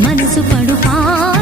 మనసు పడుపా.